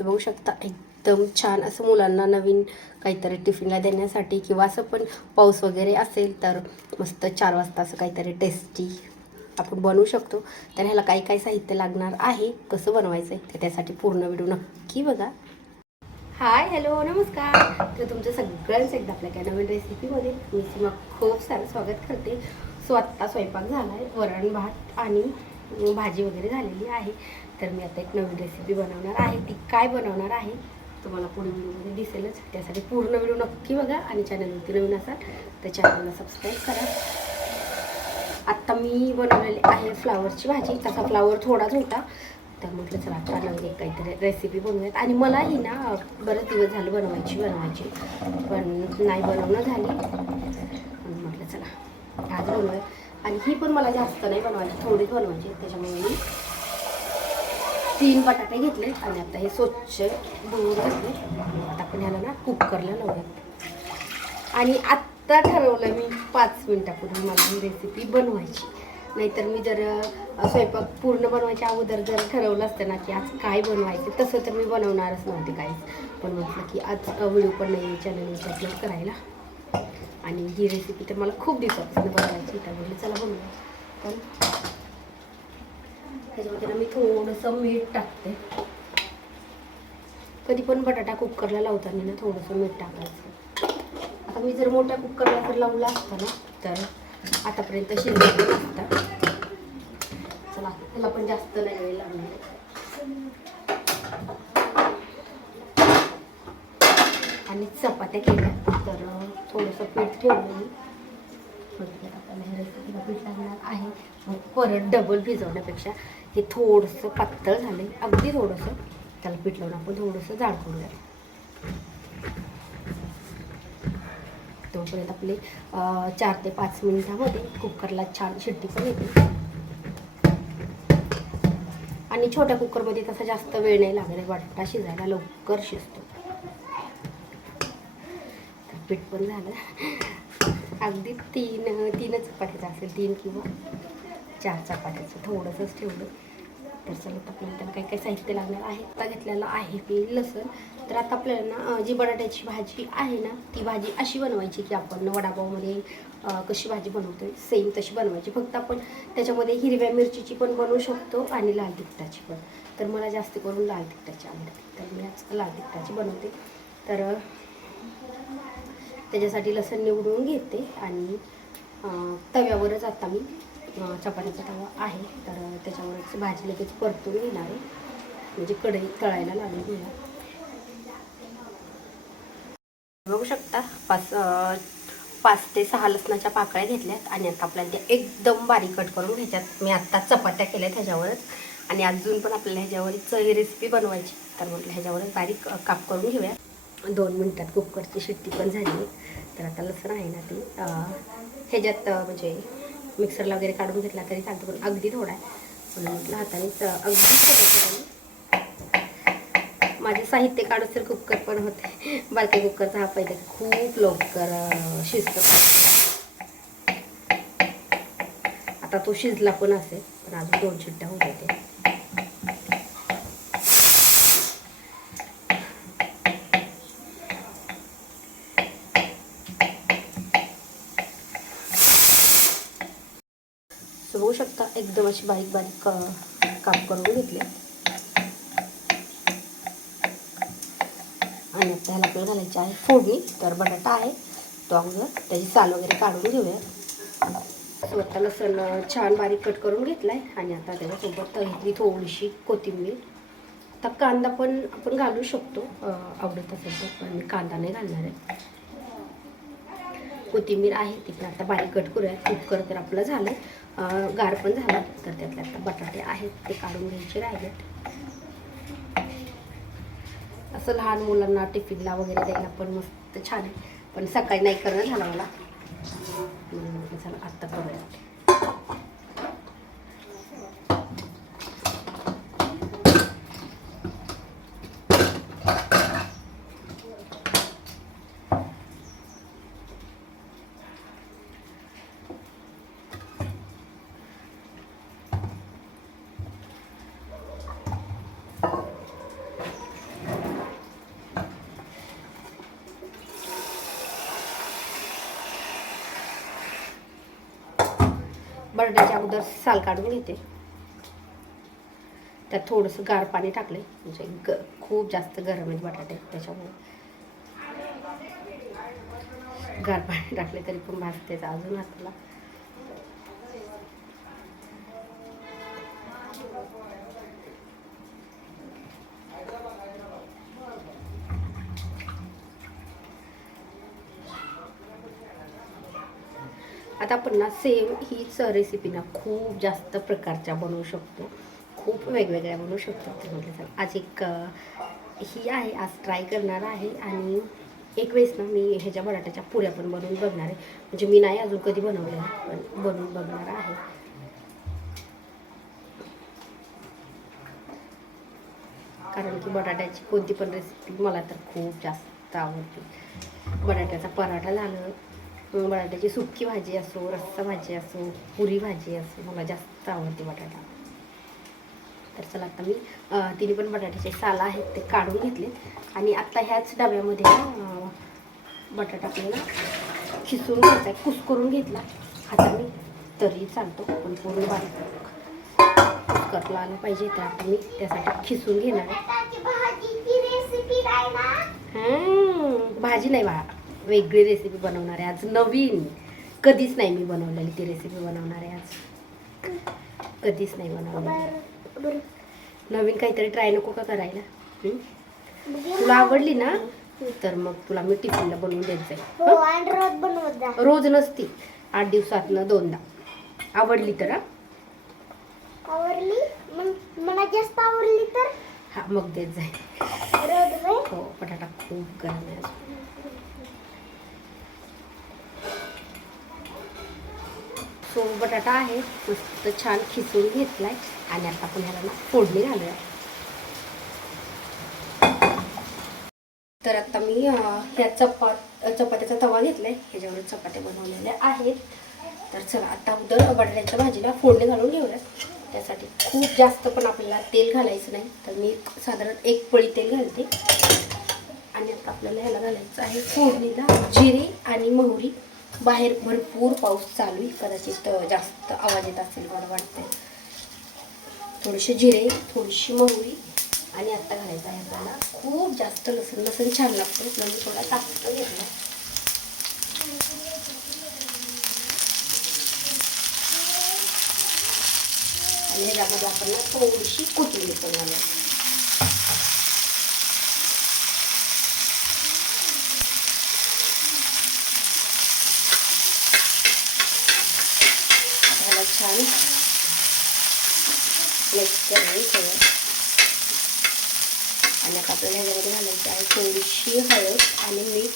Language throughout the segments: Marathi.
बघू शकता एकदम छान असं मुलांना नवीन काहीतरी टिफिनला देण्यासाठी किंवा असं पण पाऊस वगैरे असेल तर मस्त 4 वाजता असं काहीतरी टेस्टी आपण बनवू शकतो. तर ह्याला काही काही साहित्य लागणार आहे, कसं बनवायचं आहे तर त्यासाठी पूर्ण व्हिडिओ नक्की बघा. हाय हॅलो नमस्कार. तर तुमचं सगळ्यांचं एकदा आपल्या काय नवीन रेसिपीमध्ये मी सीमा खूप सारं स्वागत करते. सो आत्ता स्वयंपाक झाला आहे, वरण भात आणि भाजी वगैरे झालेली आहे. तर मी आता एक नवीन रेसिपी बनवणार आहे. ती काय बनवणार आहे तुम्हाला पुढे व्हिडिओमध्ये दिसेलच. त्यासाठी पूर्ण व्हिडिओ नक्की बघा आणि चॅनलवरती नवीन असाल तर चॅनलला सबस्क्राईब करा. आत्ता मी बनवलेली आहे फ्लावरची भाजी. तसा फ्लावर थोडाच होता तर म्हटलं चला आता नवीन एक काहीतरी रेसिपी बनवूयात. आणि मलाही ना बरेच दिवस झाले बनवायची पण नाही बनवणं झाली. म्हणून म्हटलं चला आज बनवूया. आणि ही पण मला जास्त नाही बनवायची, थोडीच बनवायची. त्याच्यामुळे मी 3 बटाटे घेतले आणि आता हे स्वच्छ धुवून घेतले. आता आपण ह्याला ना कुकरला लावूयात. आणि आत्ता ठरवलं मी 5 मिनटापूर्वी मला ही रेसिपी बनवायची. नाहीतर मी जर स्वयंपाक पूर्ण बनवायच्या अगोदर जर ठरवलं असतं ना की आज काय बनवायचं तसं तर मी बनवणारच नव्हते काहीच. पण म्हटलं की आज व्हिडिओ पण नाही चॅनलवर अपलोड करायला आणि ही रेसिपी तर मला खूप दिवसापासून बनवायची. तर म्हटलं चला बनवूया. पण त्याच्यामध्ये ना मी थोडंसं मीठ टाकते. कधी पण बटाटा कुकरला लावताना ना थोडंसं मीठ टाकायचं. आता मी जर मोठ्या कुकरला जर लावला असता ना तर आतापर्यंत शिजलेलं असतं. चला त्याला पण जास्त नाही वेळ लागणार. आणि चपात्या केल्या तर थोडंसं पीठ ठेवलं मी. आपल्याला ह्या रेसिपीला पीठ लागणार आहे. मग परत डबल भिजवण्यापेक्षा हे थोडंसं पातळ झालं, अगदी थोडंसं त्याला पीठ लावून आपण थोडंसं जाड करूया. तोपर्यंत आपले 4 ते 5 मिनिटामध्ये कुकरला छान शिट्टी पण येते. आणि छोट्या कुकरमध्ये तसा जास्त वेळ नाही लागत, बटाटा शिजायला लवकर शिजतो. तर पीठ पण झालं. अगदी 3 चपात्याचं असेल, 3 किंवा 4 चपात्याचं थोडंसंच ठेवलं. तर चला आपल्याला त्याला काही काही साहित्य लागणार आहे. आता घेतलेलं आहे मी लसूण. तर आता आपल्याला ना जी बटाट्याची भाजी आहे ना ती भाजी अशी बनवायची की आपण वडापावमध्ये कशी भाजी बनवतो सेम तशी बनवायची. फक्त आपण त्याच्यामध्ये हिरव्या मिरचीची पण बनवू शकतो आणि लाल तिखटाची पण. तर मला जास्त करून लाल तिखटाची आवडते तर मी आज लाल तिखटाची बनवते. तर त्याच्यासाठी लसूण निवडून घेते आणि तव्यावरच आता मी चपात्याचा तवा आहे तर त्याच्यावरच भाजी लगेच परतून घेणार आहे, म्हणजे कढई तळायला लागली मला. बघू शकता 5 ते 6 लसणाच्या पाकळ्या घेतल्यात आणि आता आपल्याला त्या एकदम बारीक कट करून घ्यायच्यात. मी आत्ता चपात्या केल्यात ह्याच्यावरच आणि अजून पण आपल्याला ह्याच्यावरच ही रेसिपी बनवायची. तर म्हटलं ह्याच्यावरच बारीक काप करून घेऊया. 2 मिनटात कुकरची शिट्टी पण झाली. तर आता लसूण आहे ना ती ह्याच्यात म्हणजे मिक्सरला वगैरे काढून घेतला तरी चालतो, पण अगदी थोडा आहे म्हणून म्हटलं हातानेच अगदी छोटं. माझे साहित्य काढून तर कुकर पण होते. बारक्या कुकरचा हा पहिले खूप लवकर शिजतं. आता तो शिजला पण असेल पण अजून 2 शिट्ट्या होत होते. बघू शकता एकदम अशी बारीक बारीक काप करून घेतले. आणि आता ह्याला आपल्याला घालायची आहे फोडणी. तर बटाटा आहे तो अगोदर त्याची साल वगैरे काढून घेऊया. स्वतः लसूण छान बारीक कट करून घेतला आहे आणि आता त्याच्यासोबत घेतली थोडीशी कोथिंबीर. आता कांदा पण आपण घालू शकतो आवडत असेल तर, पण मी कांदा नाही घालणार आहे. कोथिंबीर आहे ती पण आता बारीक कट करूया. कुकर तर आपलं झालं, गार पण झाला. तर त्यातले आता बटाटे आहेत ते काढून घ्यायचे राहिलेत. असं लहान मुलांना टिफिनला वगैरे द्यायला पण मस्त छान आहे, पण सकाळी नाही करणं झालं मला म्हणून म्हटलं चला आत्ता करूया. बटाट्याच्या अगोदर साल काढून घेते. त्यात थोडंसं गार पाणी टाकले, म्हणजे खूप जास्त गरम आहेत बटाटे, त्याच्यामुळे गार पाणी टाकले तरी पण भाजते अजून हाताला. आता आपण ना सेम हीच रेसिपी ना खूप जास्त प्रकारच्या बनवू शकतो, खूप वेगवेगळ्या बनवू शकतो. तर म्हटलं आज एक ही आहे, आज ट्राय करणार आहे. आणि एक वेळेस ना मी ह्याच्या बटाट्याच्या पुऱ्या पण बनवून बघणार आहे. म्हणजे मी नाही अजून कधी बनवल्या, पण बनवून बघणार आहे. कारण की बटाट्याची कोणती पण रेसिपी मला तर खूप जास्त आवडते. बटाट्याचा पराठा झालं, बटाट्याची सुक्की भाजी असो, रस्सा भाजी असो, पुरी भाजी असो, मला जास्त आवडते बटाटा. तर चला आता मी तिन्ही पण बटाट्याचे साल आहेत ते काढून घेतले. आणि आत्ता ह्याच डब्यामध्ये बटाटा आपल्याला खिसून घ्यायचा आहे, कुस्करून घेतला हाताने तरी चालतो, पण पूर्ण बारीक कुस्करला आलं पाहिजे. तर आता मी त्यासाठी खिसून घेणार आहे. भाजी नाही बा, वेगळी रेसिपी बनवणार आहे आज, नवीन. कधीच नाही मी बनवलेली ती रेसिपी बनवणार आहे आज, कधीच नाही बनवलेली. नवीन काहीतरी ट्राय नको का करायला? तुला आवडली ना तर मग तुला मी टिफिनला बनवून द्यायचंय. रोज नसती, 8 दिवसातनं 2दा. आवडली तर आवडली मला जास्त आवडली तर हा मग देत जाईल. हो, बटाटा खूप गरम आहे. सो बटाटा आहे मस्त छान खिसून घेतलाय. आणि आता आपण ह्याला फोडणी घालूया. तर आता मी ह्या चपात्याचा तवा घेतलाय, ह्याच्यावर चपात्या बनवलेल्या आहेत. तर चला आता अगोदर बटाट्याच्या भाजीला फोडणी घालून घेऊया. त्यासाठी खूप जास्त पण आपल्याला तेल घालायचं नाही, तर मी साधारण 1 पळी तेल घालते. आणि आता आपल्याला ह्याला घालायचं आहे फोडणीला जिरे आणि मोहरी. बाहेर भरपूर पाऊस चालू आहे, कदाचित जास्त आवाज येत असेल मला वाटते. थोडेसे जिरे, थोडीशी मोहरी आणि आता घालायचं आहे आपल्याला खूप जास्त लसूण छान लागतं, म्हणून थोडा तापत घेतला. आणि ह्याच्यामध्ये आपण थोडीशी कोथिंबीर पण घालायची. ह्याला छान मिक्स करून ठेवा. आणि आता आपल्याला ह्याच्यामध्ये घालायचं आहे थोडीशी हळद आणि मीठ.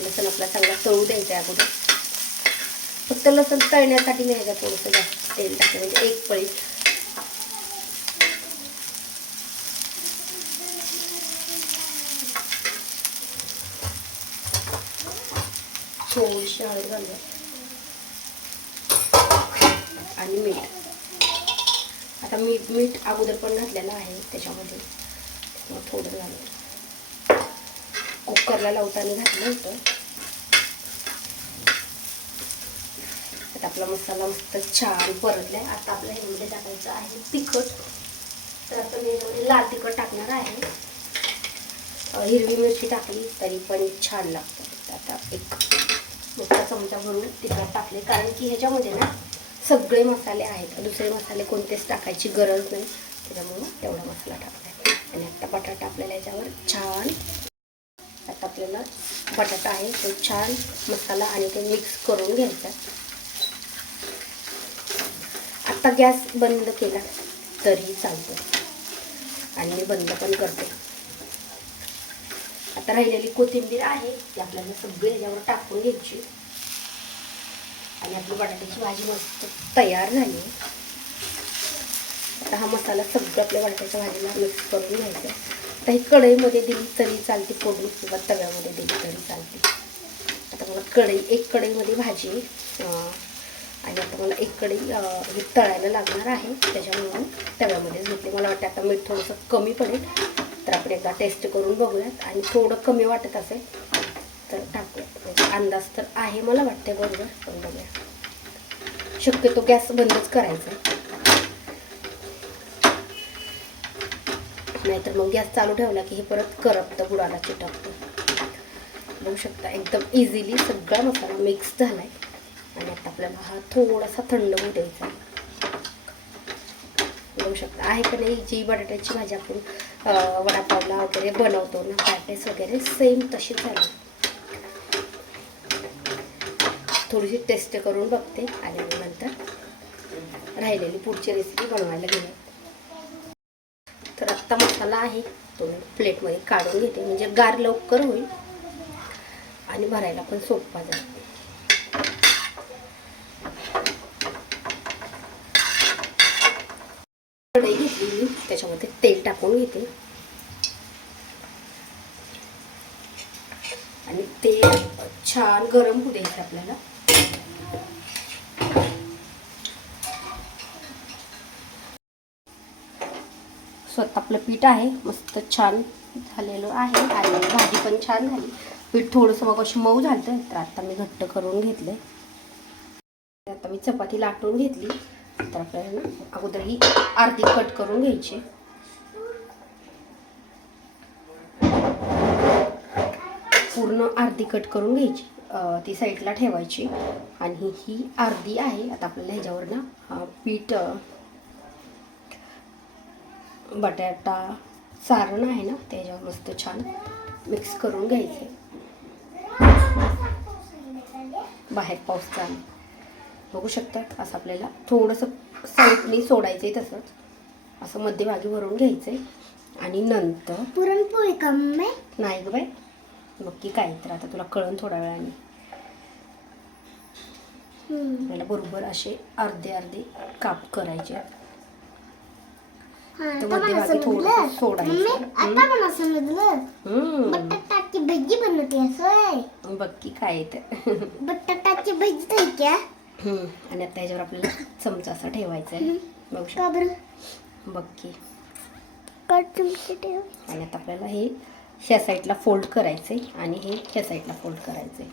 लसूण आपला चांगला तळू द्यायचा आहे अगोदर. फक्त लसूण तळण्यासाठी मी ह्याच्यात थोडंसं जास्त तेल टाकलं, म्हणजे 1 पळी. थोडीशी हळद घालूया आणि मीठ. आता मीठ अगोदर पण घातलेलं आहे त्याच्यामध्ये, मग थोडं घालूया. कुकरला लावताना घातलं होतं. आता आपला मसाला मस्त छान परतलाय. आता आपल्या ह्यामध्ये टाकायचं आहे तिखट. तर आता मी ह्याच्यामध्ये लाल तिखट टाकणार आहे. हिरवी मिरची टाकली तरी पण छान लागतं. आता 1 मोठा चमचा भरून तिखट टाकले, कारण की ह्याच्यामध्ये ना सगळे मसाले आहेत, दुसरे मसाले कोणतेच टाकायची गरज नाही, त्याच्यामुळं तेवढा मसाला टाकला. आणि आता बटाटा आपल्याला याच्यावर छान, आता आपल्याला बटाटा आहे तो छान मसाला आणि ते मिक्स करून घ्यायचा. आता गॅस बंद केला तरी चालतो आणि मी बंद पण करते. आता राहिलेली कोथिंबीर आहे ती आपल्याला सगळी ह्याच्यावर टाकून घ्यायची. आणि आपली बटाट्याची भाजी मस्त तयार झाली. आता हा मसाला सगळं आपल्या बटाट्याच्या भाजीला मिक्स करून घ्यायचा. आता ही कढईमध्ये दिली तरी चालते फोडणी, किंवा तव्यामध्ये दिली तरी चालते. आता मला 1 कढईमध्ये भाजी आणि आता मला 1 कढई हे तळायला लागणार आहे, त्याच्यामुळे तव्यामध्येच घेतले. मला वाटतं आता मीठ थोडंसं कमी पडेल, तर आपण एकदा टेस्ट करून बघूयात. आणि थोडं कमी वाटत असेल तर टाकूया. म्हणजे अंदाज तर आहे मला वाटते बरोबर, पण बघूया. शक्यतो गॅस बंदच करायचा आहे, नाहीतर मग गॅस चालू ठेवला की हे परत करपतं, बुडाला चिटकतं. बघू शकता एकदम इझिली सगळा मसाला मिक्स झाला आहे. आणि आता आपल्याला हा थोडासा थंड होऊ द्यायचा. बघू शकता आहे का नाही, जी बटाट्याची भाजी आपण वडापावला वगैरे बनवतो ना, पॅटेस वगैरे सेम तशीच झाली. थोडीशी टेस्ट करून बघते आणि नंतर राहिलेली पुढची रेसिपी बनवायला गेले. तर आत्ता मसाला आहे तो मी प्लेटमध्ये काढून घेते, म्हणजे गार लवकर होईल आणि भरायला पण सोपा जाईल. कढई घेतली मी, त्याच्यामध्ये तेल टाकून घेते आणि तेल छान गरम होऊ द्यायचं आपल्याला. स्वतः आपलं पीठ आहे मस्त छान झालेलं आहे आणि भाजी पण छान झाली. पीठ थोडंसं मग अशी मऊ झालं, तर आता मी घट्ट करून घेतलं. आता मी चपाती लाटून घेतली. तर आपल्याला अगोदर ही अर्धी कट करून घ्यायची. पूर्ण अर्धी कट करून घ्यायची, ती साईडला ठेवायची. आणि ही अर्धी आहे. आता आपल्याला ह्याच्यावर ना पीठ बटाटा सारण आहे ना, त्याच्यावर मस्त छान मिक्स करून घ्यायचे. बाहेर पाऊस चालू बघू शकता. असं आपल्याला थोडंसं साईडनी सोडायचं आहे, तसंच असं मध्यभागी भरून घ्यायचं आहे. आणि नंतर पुरणपोळी का मम्मी? नाही ग बाई, मग की काय, तर आता तुला कळण थोड्या वेळाने. आपल्याला बरोबर असे अर्धे अर्धे काप करायचे. तर मध्यभागी थोडंसं सोडायचं. आता मला समजलं, बटाट्याची भजी बनवते असं. बघ की काय तर बटाट्याची भजी तर क्या. आणि आता ह्याच्यावर आपल्याला चमचा असा ठेवायचा आहे. बघू का बरं? शकता, बघ की. चमचे ठेव. आणि आता आपल्याला हे ह्या साईडला फोल्ड करायचे आणि हे ह्या साईडला फोल्ड करायचे.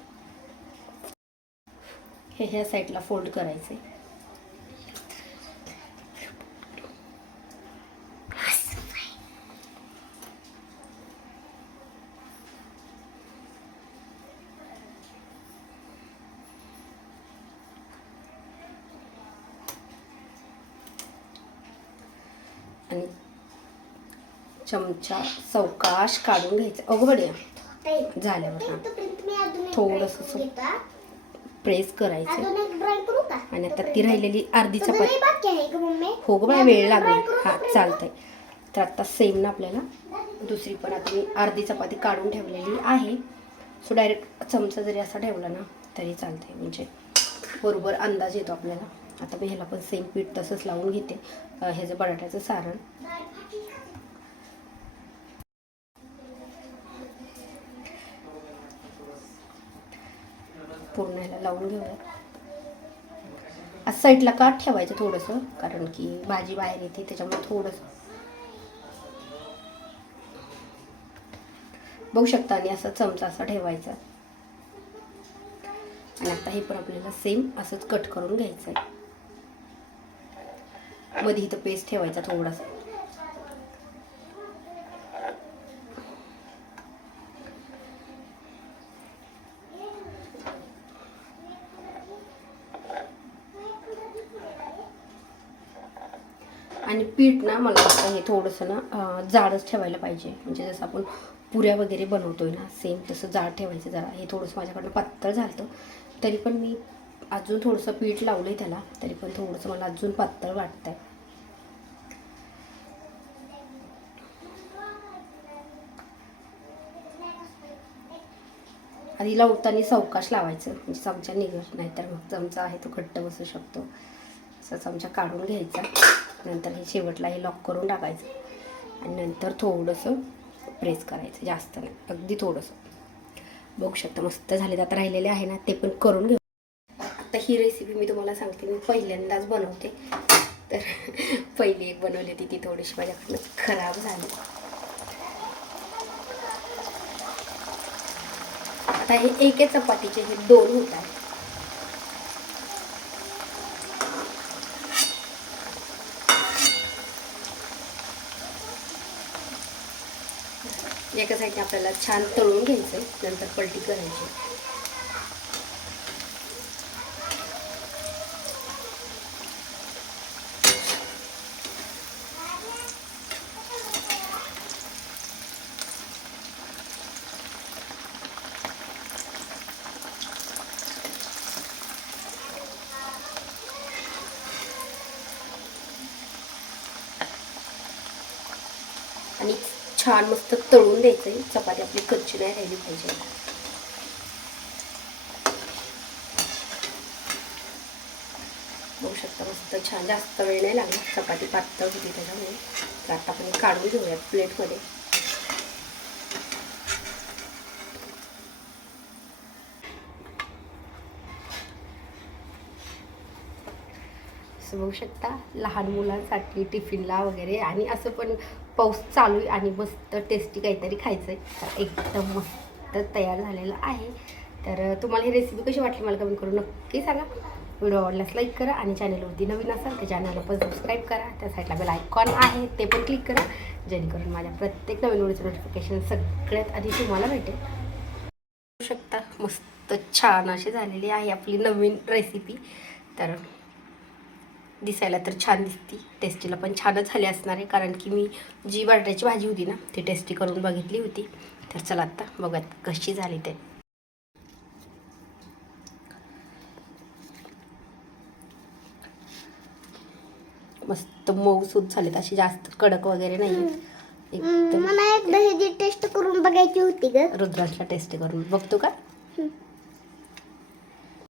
हे ह्या साईडला फोल्ड करायचे. आणि चमचा सावकाश काढून घ्यायचा. अगं बढिया झाल्यावर ना थोडंसं प्रेस करायचं. आणि आता ती राहिलेली अर्धी चपाती, हो गं बाय वेळ लागेल. हा चालतंय. तर आता सेम ना आपल्याला दुसरी पण आता मी अर्धी चपाती काढून ठेवलेली आहे. सो डायरेक्ट चमचा जरी असा ठेवला ना तरी चालतंय, म्हणजे बरोबर अंदाज येतो आपल्याला. आता मी ह्याला पण सेम पीठ तसंच लावून घेते, ह्याचं बटाट्याचं सारण. पूर्ण ह्याला लावून घेऊया. आज साईडला काट ठेवायचं थोडंसं, कारण की भाजी बाहेर येते, त्याच्यामुळे थोडंसं बघू शकता. आणि असा चमचा असा ठेवायचा. आणि आता हे पण आपल्याला सेम असंच कट करून घ्यायचं आहे. मध्ये इथं पेस्ट ठेवायचा थोडासा. आणि पीठ ना मला वाटतं हे थोडंसं ना जाडच ठेवायला पाहिजे, म्हणजे जसं आपण पुऱ्या वगैरे बनवतोय ना सेम तसं जाड ठेवायचं जरा. हे थोडंसं माझ्याकडनं पातळ झालं, तरी पण मी अजून थोडंसं पीठ लावलं आहे त्याला, तरी पण थोडंसं मला अजून पातळ वाटतं आहे. आधी लावताना सावकाश लावायचं, म्हणजे चमचा निघत, नाहीतर मग चमचा आहे तो घट्ट बसू शकतो. असा चमचा काढून घ्यायचा. नंतर हे शेवटला हे लॉक करून टाकायचं आणि नंतर थोडंसं प्रेस करायचं, जास्त नाही, अगदी थोडंसं. बघू शकता मस्त झाले. आता राहिलेले आहे ना ते पण करून घेऊ. आता ही रेसिपी मी तुम्हाला सांगते, मी पहिल्यांदाच बनवते. तर पहिली एक बनवली होती ती थोडीशी माझ्याकडनं खराब झाली. आता हे एके चपातीचे हे 2 होत आहेत. एका साईडने आपल्याला छान तळून घ्यायचं, नंतर पलटी करायची. आणि छान मस्त तळून द्यायचं आहे. चपाती आपली कच्ची नाही राहिली पाहिजे. बघू शकता मस्त छान, जास्त वेळ नाही लागला, चपाती पातळ होती त्याच्यामुळे. तर आता आपण काढून घेऊया प्लेटमध्ये. बघू शकता लहान मुलांसाठी टिफिनला वगैरे, आणि असं पण पाऊस चालू आहे आणि मस्त टेस्टी काहीतरी खायचं आहे. तर एकदम मस्त तयार झालेलं आहे. तर तुम्हाला ही रेसिपी कशी वाटली मला कमेंट करून नक्की सांगा. व्हिडिओ आवडल्यास लाईक करा आणि चॅनलवरती नवीन असाल तर चॅनलला पण सबस्क्राईब करा. त्या साईडला बेल आयकॉन आहे ते पण क्लिक करा, जेणेकरून माझ्या प्रत्येक नवीन व्हिडिओचं नोटिफिकेशन सगळ्यात आधी तुम्हाला भेटेल. बघू शकता मस्त छान अशी झालेली आहे आपली नवीन रेसिपी. तर दिसायला तर छान दिसती, टेस्टीला पण छानच झाली असणार आहे, कारण की मी जी बटाट्याची भाजी होती ना ती टेस्टी करून बघितली होती. तर चला आता बघूयात कशी झाली ते. मस्त मऊसूद झालेत, अशी जास्त कडक वगैरे नाही. एकदम मला एकदा ह्याची टेस्ट करून बघायची होती ग. रुद्रांशला टेस्ट करून बघतो का?